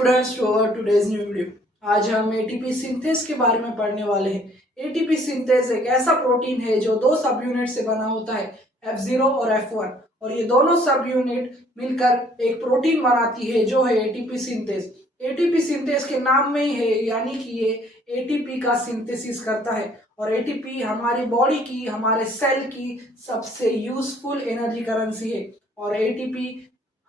Students to our today's new video. आज हम ATP synthase के बारे में पढ़ने वाले हैं। एटीपी सिंथेस एक ऐसा प्रोटीन है जो दो सब यूनिट से बना होता है, F0 और F1, और ये दोनों सब यूनिट मिलकर एक प्रोटीन बनाती है जो है एटीपी सिंथेस। एटीपी सिंथेस के नाम में ही है, यानी कि ये एटीपी का सिंथेसिस करता है। और एटीपी हमारी बॉडी की, हमारे सेल की सबसे यूजफुल एनर्जी करेंसी है। और एटीपी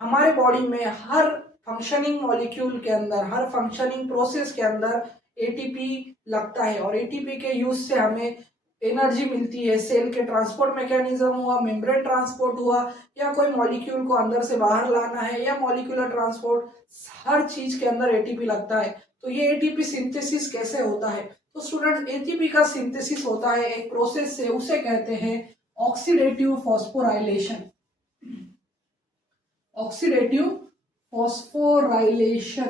हमारे बॉडी में हर फंक्शनिंग मॉलिक्यूल के अंदर, हर फंक्शनिंग प्रोसेस के अंदर एटीपी लगता है। और एटीपी के यूज से हमें एनर्जी मिलती है। सेल के ट्रांसपोर्ट मैकेनिज्म हुआ, मेम्ब्रेन ट्रांसपोर्ट हुआ, या कोई मॉलिक्यूल को अंदर से बाहर लाना है, या मॉलिक्यूलर ट्रांसपोर्ट, हर चीज के अंदर एटीपी लगता है। तो ये एटीपी सिंथेसिस कैसे होता है? तो स्टूडेंट, एटीपी का सिंथेसिस होता है एक प्रोसेस से, उसे कहते हैं ऑक्सीडेटिव फॉस्फोराइलेशन। Oxidative phosphorylation.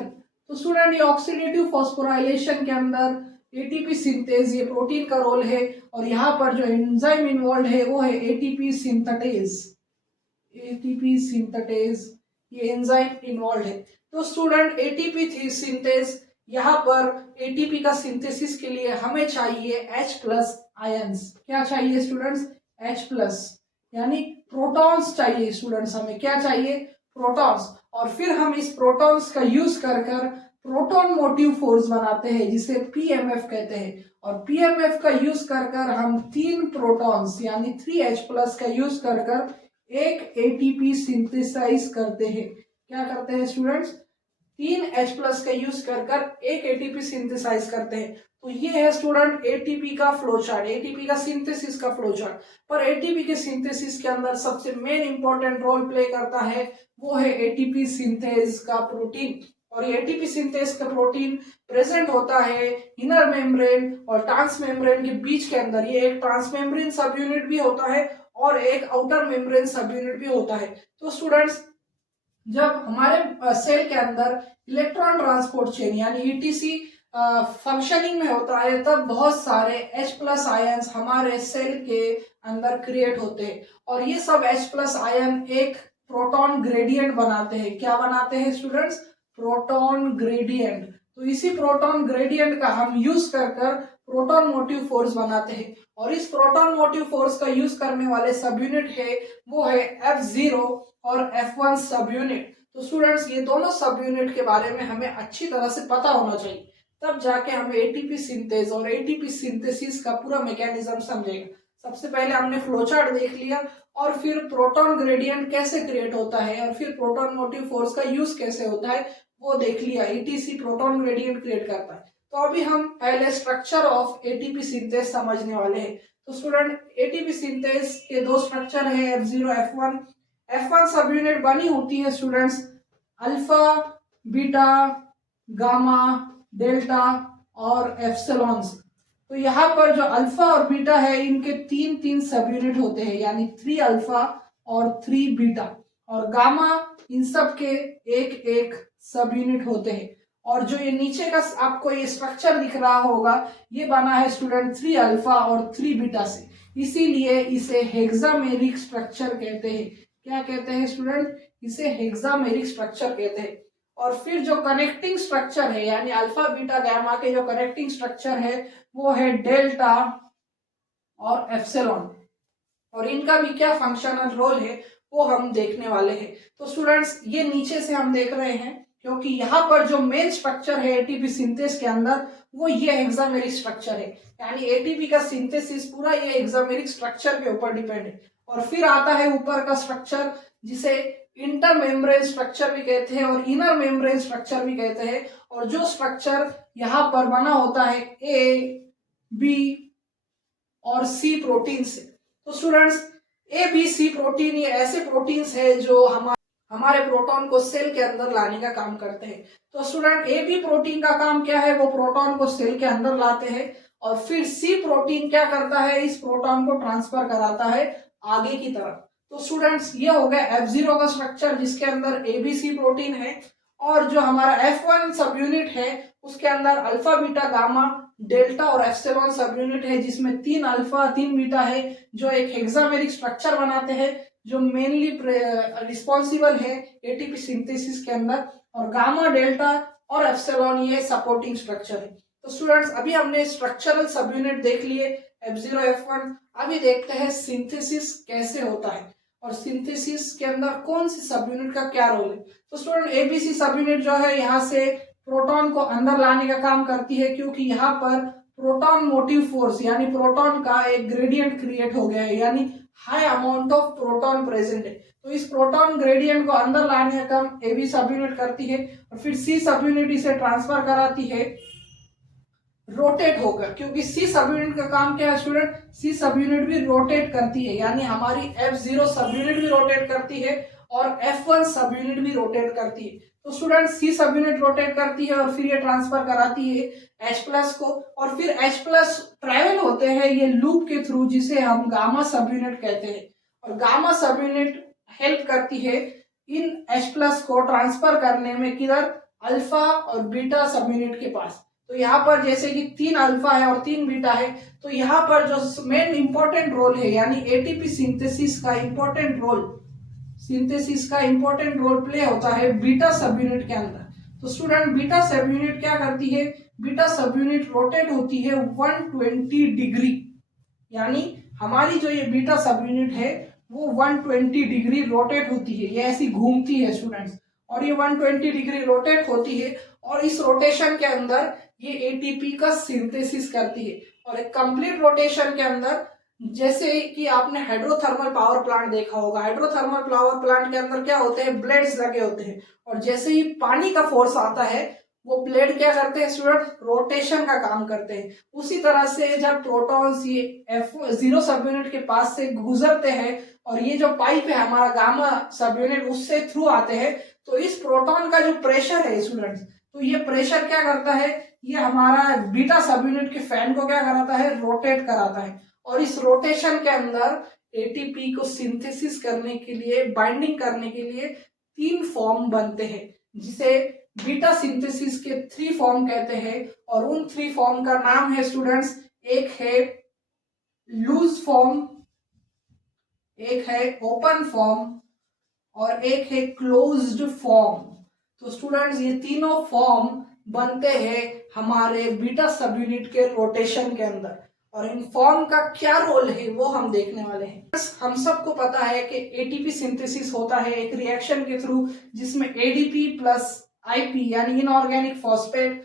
तो स्टूडेंट, ये ऑक्सीडेटिव फॉस्फोराइलेशन के अंदर एटीपी सिंथेज, ये प्रोटीन का रोल है। और यहाँ पर जो एंजाइम इन्वॉल्व है वो है एटीपी सिंथेटेज। एटीपी सिंथेटेज, ये एंजाइम इन्वॉल्व है। तो स्टूडेंट, एटीपी सिंथेज, यहाँ पर एटीपी का सिंथेसिस के लिए हमें चाहिए H+ आयंस। क्या चाहिए स्टूडेंट्स? H+, यानी प्रोटॉन्स चाहिए स्टूडेंट्स। हमें क्या चाहिए? प्रोटॉन्स। और फिर हम इस प्रोटॉन्स का यूज कर प्रोटॉन मोटिव फोर्स बनाते हैं, जिसे पीएमएफ कहते हैं। और पीएमएफ का यूज कर हम 3 प्रोटॉन्स यानी 3H+ का यूज कर एक एटीपी सिंथेसाइज करते हैं। क्या करते हैं स्टूडेंट्स? 3H+ का यूज कर एक एटीपी सिंथेसाइज करते हैं। तो ये है स्टूडेंट एटीपी का फ्लो चार्ट, एटीपी का सिंथेसिस का फ्लो चार्ट। पर एटीपी के सिंथेसिस के अंदर सबसे मेन इंपॉर्टेंट रोल प्ले करता है वो है एटीपी सिंथेज का प्रोटीन। और ये एटीपी सिंथेज का प्रोटीन प्रेजेंट होता है इनर मेम्ब्रेन और ट्रांस मेम्ब्रेन के बीच के अंदर। ये एक ट्रांस मेम्ब्रेन सब यूनिट भी होता है और एक आउटर मेम्ब्रेन सब यूनिट भी होता है। तो स्टूडेंट्स, जब हमारे सेल के अंदर इलेक्ट्रॉन ट्रांसपोर्ट चेन यानी ईटीसी फंक्शनिंग में होता है, तब बहुत सारे H+ आयंस हमारे सेल के अंदर क्रिएट होते हैं। और ये सब H+ आयन एक प्रोटॉन ग्रेडियंट बनाते हैं। क्या बनाते हैं स्टूडेंट्स? Proton gradient. तो इसी प्रोटॉन ग्रेडियंट का हम यूज कर प्रोटॉन मोटिव फोर्स बनाते हैं। और इस प्रोटॉन मोटिव फोर्स का यूज करने वाले सब यूनिट है वो है F0 और F1 सब यूनिट। तो स्टूडेंट्स, ये दोनों सब यूनिट के बारे में हमें अच्छी तरह से पता होना चाहिए, तब जाके हम एटीपी सिंथेज और एटीपी सिंथेसिस का पूरा मैकेनिज्म समझेंगे। सबसे पहले हमने फ्लोचार्ट देख लिया, और फिर प्रोटॉन ग्रेडियंट कैसे क्रिएट होता है, और फिर प्रोटॉन मोटिव फोर्स का यूज कैसे होता है वो देख लिया। ईटीसी प्रोटॉन ग्रेडियंट क्रिएट करता है। तो अभी हम पहले स्ट्रक्चर ऑफ एटीपी सिंथेज समझने वाले हैं। तो स्टूडेंट, एटीपी सिंथेज के दो स्ट्रक्चर है, F0 F1। F1 सब यूनिट बनी होती है students alpha, beta, gamma, delta और एप्सिलॉन्स। तो यहाँ पर जो अल्फा और बीटा है, इनके 3 सब यूनिट होते हैं, यानी 3 अल्फा और 3 बीटा। और गामा, इन सब के एक सब यूनिट होते हैं। और जो ये नीचे का आपको ये स्ट्रक्चर दिख रहा होगा, ये बना है स्टूडेंट 3 अल्फा और 3 बीटा से, इसीलिए इसे हेक्सामेरिक स्ट्रक्चर कहते हैं। क्या कहते हैं स्टूडेंट? इसे हेक्सामेरिक स्ट्रक्चर कहते हैं। और फिर जो कनेक्टिंग स्ट्रक्चर है, यानी अल्फा बीटा गामा के जो कनेक्टिंग स्ट्रक्चर है वो है डेल्टा और एप्सिलॉन। और इनका भी क्या फंक्शनल रोल है वो हम देखने वाले हैं। तो स्टूडेंट्स, ये नीचे से हम देख रहे हैं, क्योंकि यहाँ पर जो मेन स्ट्रक्चर है एटीपी सिंथेस के अंदर वो ये हेक्सामेरिक स्ट्रक्चर है। यानी एटीपी का सिंथेसिस पूरा ये हेक्सामेरिक स्ट्रक्चर के ऊपर डिपेंड है। और फिर आता है ऊपर का स्ट्रक्चर, जिसे इंटर मेम्ब्रेन स्ट्रक्चर भी कहते हैं और इनर मेम्ब्रेन स्ट्रक्चर भी कहते हैं। और जो स्ट्रक्चर यहाँ पर बना होता है ए, बी और सी प्रोटीन से। तो स्टूडेंट्स, ए, बी, सी प्रोटीन ये ऐसे प्रोटीन्स है जो हमारे प्रोटॉन को सेल के अंदर लाने का काम करते हैं। तो स्टूडेंट, ए, बी प्रोटीन का काम क्या है? वो प्रोटॉन को सेल के अंदर लाते हैं। और फिर सी प्रोटीन क्या करता है? इस प्रोटॉन को ट्रांसफर कराता है आगे की तरफ। तो स्टूडेंट्स, ये हो गया F0 का स्ट्रक्चर, जिसके अंदर ABC प्रोटीन है। और जो हमारा F1 सब यूनिट है उसके अंदर अल्फा, बीटा, गामा, डेल्टा और एप्सिलॉन सब यूनिट है, जिसमें 3 अल्फा 3 बीटा है, जो एक हेक्सामेरिक स्ट्रक्चर बनाते हैं, जो मेनली रिस्पॉन्सिबल है एटीपी सिंथेसिस के अंदर। और गामा, डेल्टा और एप्सिलॉन ये सपोर्टिंग स्ट्रक्चर है। तो स्टूडेंट्स अभी हमने स्ट्रक्चरल सब यूनिट देख लिए F0 F1। अभी देखते हैं सिंथेसिस कैसे होता है और सिंथेसिस के अंदर कौन सी सब यूनिट का क्या रोल है। तो स्टूडेंट ABC सब यूनिट जो है यहाँ से प्रोटॉन को अंदर लाने का काम करती है, क्योंकि यहाँ पर प्रोटॉन मोटिव फोर्स यानी प्रोटॉन का एक ग्रेडियंट क्रिएट हो गया है, यानी high amount of proton present है। तो इस प्रोटॉन ग्रेडियंट को अंदर लाने का काम AB सब यूनिट करती है और फिर C सब यूनिट इसे ट्रांसफर कराती है रोटेट होकर, क्योंकि C सब यूनिट का काम क्या है स्टूडेंट, C सब यूनिट भी रोटेट करती है, यानी हमारी F0 सब यूनिट भी रोटेट करती है और F1 सब यूनिट भी रोटेट करती है। तो स्टूडेंट C सब यूनिट रोटेट करती है और फिर ये ट्रांसफर कराती है H+ को, और फिर H+ ट्रैवल होते हैं ये लूप के थ्रू, जिसे हम गामा सब यूनिट कहते हैं। और गामा सब यूनिट हेल्प करती है इन H+ को ट्रांसफर करने में किधर, अल्फा और बीटा सब यूनिट के पास। तो यहाँ पर जैसे कि 3 अल्फा है और 3 बीटा है, तो यहाँ पर जो मेन इंपॉर्टेंट रोल है यानी एटीपी सिंथेसिस का इंपॉर्टेंट रोल प्ले होता है बीटा सब यूनिट के अंदर। तो स्टूडेंट बीटा सब यूनिट क्या करती है, बीटा सब यूनिट रोटेट होती है 120 डिग्री, यानी हमारी जो ये बीटा सब यूनिट है वो 120 डिग्री रोटेट होती है, ये ऐसी घूमती है स्टूडेंट्स, और ये 120 डिग्री रोटेट होती है और इस रोटेशन के अंदर ये एटीपी का सिंथेसिस करती है। और एक कंप्लीट रोटेशन के अंदर, जैसे कि आपने हाइड्रोथर्मल पावर प्लांट देखा होगा, हाइड्रोथर्मल पावर प्लांट के अंदर क्या होते हैं, ब्लेड्स लगे होते हैं, और जैसे ही पानी का फोर्स आता है वो ब्लेड क्या करते हैं स्टूडेंट, रोटेशन का काम करते हैं। उसी तरह से जब प्रोटॉन्स ये F0 सब यूनिट के पास से गुजरते हैं और ये जो पाइप है हमारा गामा सब यूनिट उससे थ्रू आते हैं, तो इस प्रोटॉन का जो प्रेशर है स्टूडेंट्स, तो ये प्रेशर क्या करता है, ये हमारा बीटा सब यूनिट के फैन को क्या कराता है, रोटेट कराता है। और इस रोटेशन के अंदर एटीपी को सिंथेसिस करने के लिए, बाइंडिंग करने के लिए 3 फॉर्म बनते हैं, जिसे बीटा सिंथेसिस के 3 फॉर्म कहते हैं। और उन 3 फॉर्म का नाम है स्टूडेंट्स, एक है लूज फॉर्म, एक है ओपन फॉर्म और एक है क्लोज्ड फॉर्म। तो स्टूडेंट्स ये तीनों फॉर्म बनते हैं हमारे बीटा सब यूनिट के रोटेशन के अंदर, और इन फॉर्म का क्या रोल है वो हम देखने वाले हैं। हम सबको पता है कि एटीपी सिंथेसिस होता है एक रिएक्शन के थ्रू, जिसमें एडीपी प्लस आईपी यानी इनऑर्गेनिक फॉस्फेट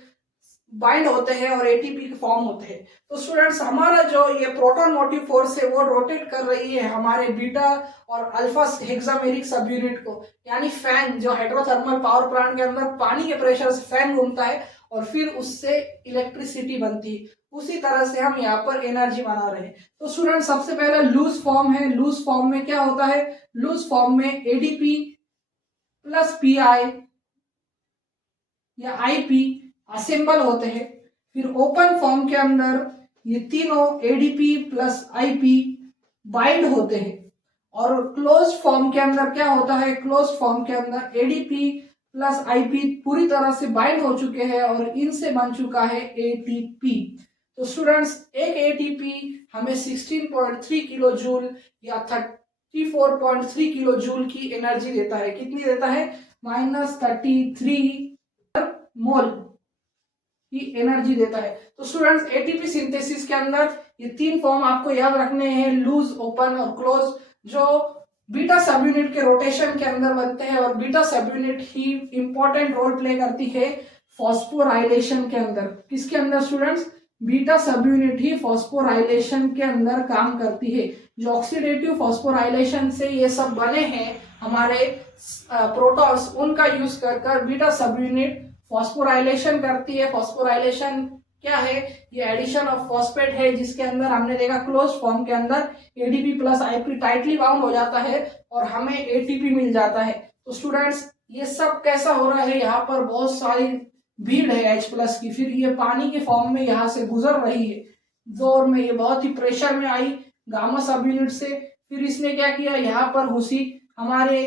बाइंड होते हैं और एटीपी फॉर्म होते हैं। तो स्टूडेंट्स हमारा जो ये प्रोटॉन मोटिव फोर्स है वो रोटेट कर रही है हमारे बीटा और अल्फा हेक्सामेरिक सब यूनिट को, यानी फैन, जो हाइड्रोथर्मल पावर प्लांट के अंदर पानी के प्रेशर से फैन घूमता है और फिर उससे इलेक्ट्रिसिटी बनती है। उसी तरह से हम यहाँ पर एनर्जी बना रहे हैं। तो स्टूडेंट सबसे पहला लूज फॉर्म है। लूज फॉर्म में क्या होता है, लूज फॉर्म में एडीपी प्लस पीआई या आईपी असेंबल होते हैं। फिर ओपन फॉर्म के अंदर ये तीनों एडीपी प्लस आईपी बाइंड होते हैं। और क्लोज फॉर्म के अंदर क्या होता है, क्लोज फॉर्म के अंदर एडीपी प्लस आईपी पूरी तरह से बाइंड हो चुके हैं और इनसे बन चुका है एटीपी। तो स्टूडेंट्स एक एटीपी हमें 16.3 किलो जूल या 34.3 किलो जूल की एनर्जी देता है। कितनी देता है, -33 मोल की एनर्जी देता है। तो स्टूडेंट्स एटीपी सिंथेसिस के अंदर ये 3 फॉर्म आपको याद रखने हैं, लूज, ओपन और क्लोज, जो बीटा सब यूनिट के रोटेशन के अंदर बनते हैं। और बीटा सब यूनिट ही इंपॉर्टेंट रोल प्ले करती है फॉस्फोराइलेशन के अंदर। किसके अंदर स्टूडेंट्स, बीटा सब यूनिट ही फॉस्फोराइलेशन के अंदर काम करती है। जो ऑक्सीडेटिव फॉस्फोराइलेशन से ये सब बने हैं हमारे प्रोटॉन्स, उनका यूज कर बीटा सब यूनिट फॉस्फोराइलेशन करती है। फॉस्फोराइलेशन क्या है, ये एडिशन ऑफ फॉस्फेट है, जिसके अंदर हमने देखा क्लोज फॉर्म के अंदर ADP plus IP tightly bound हो जाता है और हमें एटीपी मिल जाता है। तो स्टूडेंट्स ये सब कैसा हो रहा है, यहाँ पर बहुत सारी भीड़ है H+ की, फिर ये पानी के फॉर्म में यहाँ से गुजर रही है जोर में, ये बहुत ही प्रेशर में आई गामा सब यूनिट से, फिर इसने क्या किया, यहाँ पर घुसी हमारे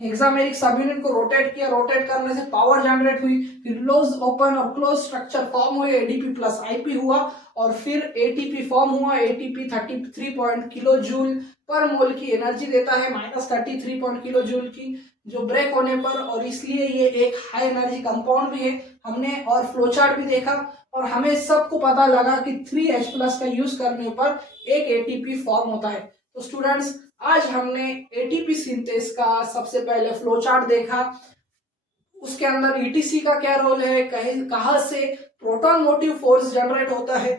हेक्सामेरिक सब यूनिट को रोटेट किया, रोटेट करने से पावर जनरेट हुई, फिर क्लोज, ओपन और क्लोज स्ट्रक्चर फॉर्म हुए, एडीपी प्लस आईपी हुआ और फिर एटीपी फॉर्म हुआ। एटीपी 33 किलो जूल पर मोल की एनर्जी देता है, -33 किलो जूल की जो ब्रेक होने पर, और इसलिए ये एक हाई एनर्जी कंपाउंड भी है। हमने और फ्लोचार्ट भी देखा और हमें सबको पता लगा कि 3H+ का यूज करने पर एक एटीपी फॉर्म होता है। तो स्टूडेंट्स, आज हमने एटीपी सिंथेस का सबसे पहले फ्लोचार्ट देखा, उसके अंदर ईटीसी का क्या रोल है, कहाँ से प्रोटॉन मोटिव फोर्स जनरेट होता है,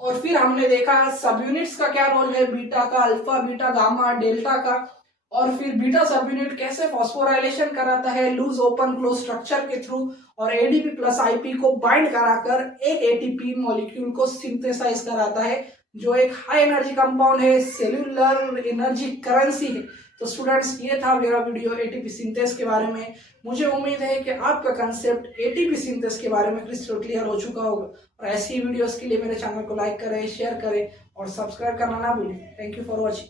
और फिर हमने देखा सब यूनिट्स का क्या रोल है, बीटा का, अल्फा, बीटा, गामा, डेल्टा का, और फिर बीटा सब यूनिट कैसे फॉस्फोराइलेशन कराता है लूज ओपन क्लोज स्ट्रक्चर के थ्रू, और एडीपी प्लस आईपी को बाइंड कराकर एक एटीपी मॉलिक्यूल को सिंथेसाइज कराता है, जो एक हाई एनर्जी कंपाउंड है, सेल्यूलर एनर्जी करेंसी है। तो स्टूडेंट्स, ये था मेरा वीडियो एटीपी सिंथेस के बारे में। मुझे उम्मीद है कि आपका कंसेप्ट एटीपी सिंथेस के बारे में क्रिस्टल क्लियर हो चुका होगा, और ऐसी ही वीडियोस के लिए मेरे चैनल को लाइक करें, शेयर करें और सब्सक्राइब करना ना भूलें। Thank you for watching.